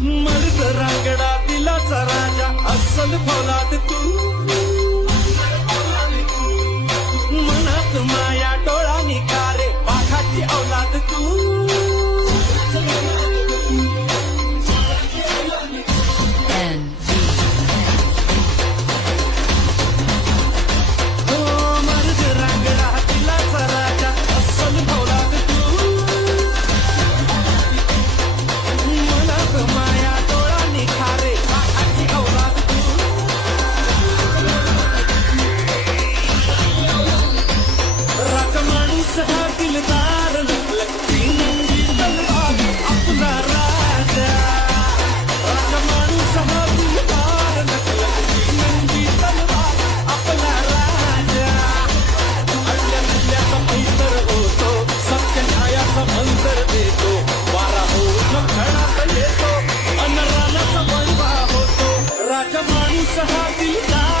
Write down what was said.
मर्द रांगडा दिलाचा राजा अस्सल फौलाद तू मनात माया डोळा निखारे पाखाची औलाद तू हो मर्द रांगडा दिलाचा राजा अस्सल फौलाद तू मनात माया डोळा निखारे पाखाची औलाद तू राजा माणूस हा दिलदार लक्ष्मी तलवार आपला राजा राजा माणूस हा दिलदार लक्ष्मी तलवार आपला राजा अडल्या नडल्याचा पैतर होतो सत्य न्यायाचा मंत्र देतो वारा होऊन क्षणात येतो अन रानाचा वैभव होतो राजा माणूस हा दिलदार